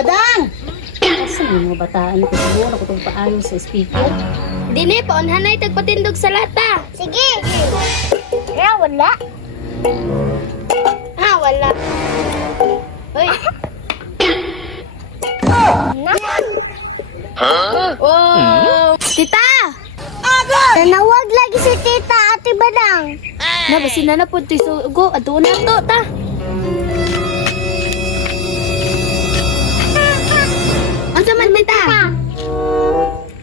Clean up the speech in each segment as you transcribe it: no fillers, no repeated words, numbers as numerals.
Badang! Asa mo mga bataan ko siguro ako itong paayos sa speaker. Dini, paunhanay tagpatindog sa lata. Sige. Kaya wala. Ha, wala. Uy. Na. Oh. Tita! Tanawag lagi si Tita Ate Badang. Nabasin na po ito sugo. Ato na to, ta. Ang saman, tita?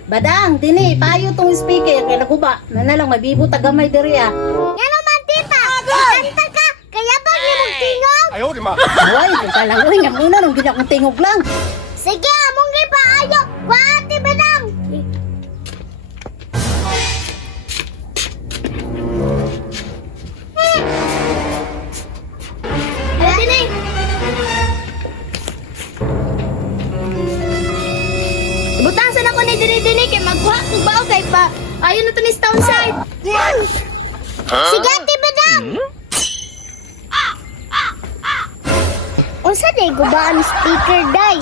Badang, dini, payo tong speaker. Kaya nakuba, na lang, mabibo tagamay diri ah. Yan naman, Tita. Kanta ka. Kaya ba ni magtingog? Ayaw, di ma. Uy, yung talang uy, nga muna nung ginakong tingog lang. Sige, among gipaayo. Wa Ate Badang. Ala, dini. Ibutasan ako ni dini-dini kay magwa kung bao kay pa. Ayaw na to ni Stone Side. Sige, Ate Badang. Unsa day gubaan speaker day?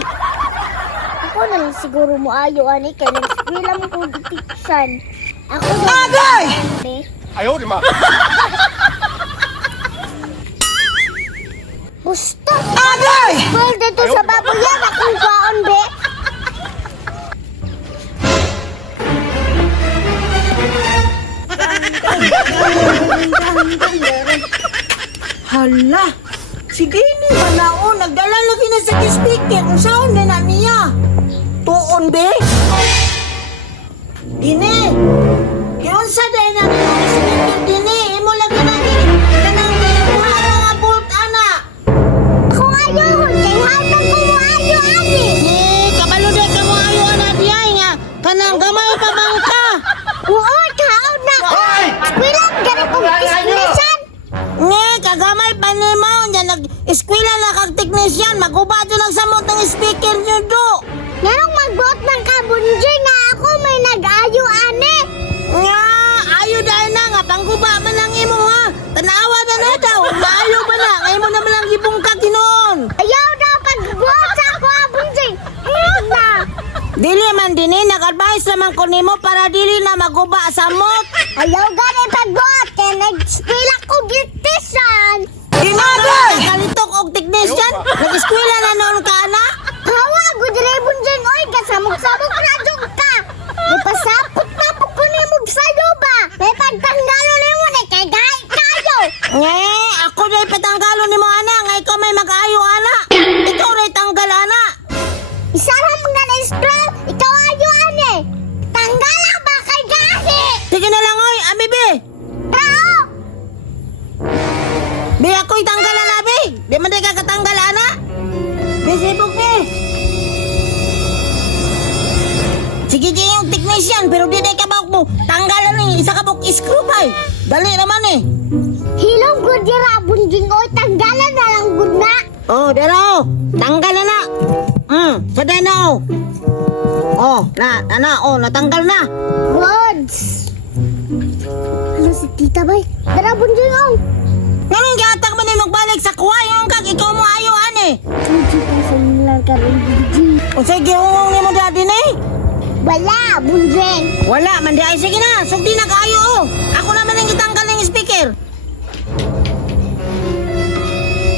Ako na lang siguro mo ayo ani kay nag-eskwela mo kung diktiksan. Ako na. Agay! Ayaw, di ma. Gusto! Agay! Well, dito sa baboyan akong baon, be. Hala! Sige ni Manao, nagdala lagi na sa speaker. Kung saan na niya? Tuon, be? Dini! Kung sa day na niya speaker, Dini! Imo lagi na ni kanang kuha nga bolt, ana! Kung ayo, kay hatag ko mo ayo, ani. Ni, kabalo day ka mo ayo, ana, diyay nga. Kanang gamay pa bang ka? Oo, taon na. Eskwela, gani kong dismisan. Ni, kagamay pa ni mo. Yan, nag-eskwela na kag technician. Magubado lang sa mo ng speaker nyo do. Yanong magbuot ng kabunjay nga ako may nag-ayo, ani. Nga, ayo dahil na nga, pangguba man lang imo ha. Tanawa na na daw, maayo ba na? Ngayon mo naman lang gibungkag ginoon. Ayaw na pagbuot sa ako, abunjay. Na. Dili man dini, nag-advise naman ko nimo para dili na maguba sa mot. Ayaw gani pagbuot, kaya nag-eskwela ko beautician. Ginagay! Kalitok og technician, nag-eskwela na noon ka na? Hawa, gudre bunjay, oy, kasamog-samog na dyan ka. Ipasapot na po ko ni mong sayo ba? May pagtanggalo ni mo na kay gay kayo. Nge, ako na ipatanggalo nimo ana, nga ikaw may mag-ayo ana. Ikaw na itanggal ana. Isara mo nga na Israel, ikaw ayo ane. Tanggalan ba kay gahi? Sige na lang oy, ami be. Tao! Be ako itanggal ana be. Di man di ka katanggal ana. Be sibuk be. Sige di yung technician, pero di ka ba mo tanggalan ni isa ka buk screw bay. Dali naman eh. Hilong good yara bunjing oy, tanggalan na lang good na. Oh, dero. Tanggal na. Saday na oh. Oh, natanggal na. Rods! Ano si tita bay? Tara bunjing oy. Nganong gihatag man ni magbalik sa kuha yung kag ikaw mo ayo ani. Bunjing ka sa nilang karon bunjing. O sige, ungong ni mo dati ni. Wala, bunjing. Wala, man di ay sige na. Sugdi na kaayo oh. Ako naman ang gitanggal ng speaker.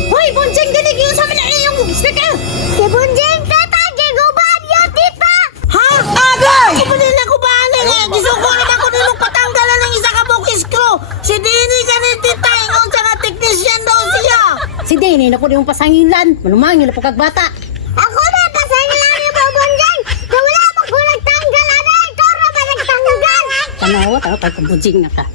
Hoy, Bonjeng, ganig yung sa mga yung speaker. Si bunjing tata, giguban yung tita. Ha? Agay! Ako din ako ba ani nga? Gisuko naman ko din patanggalan ng isa ka buk screw. Si Dini ganit titay ngon sa nga technician daw siya. Si Dini, naku di mong pasangilan. Manumangin na pagkagbata. Ako na, pasangilan ni mo, bunjing. Kung wala mo ko nagtanggal, ano, ikaw na ba nagtanggal? Tanawa, tayo pagkabudjing na ka.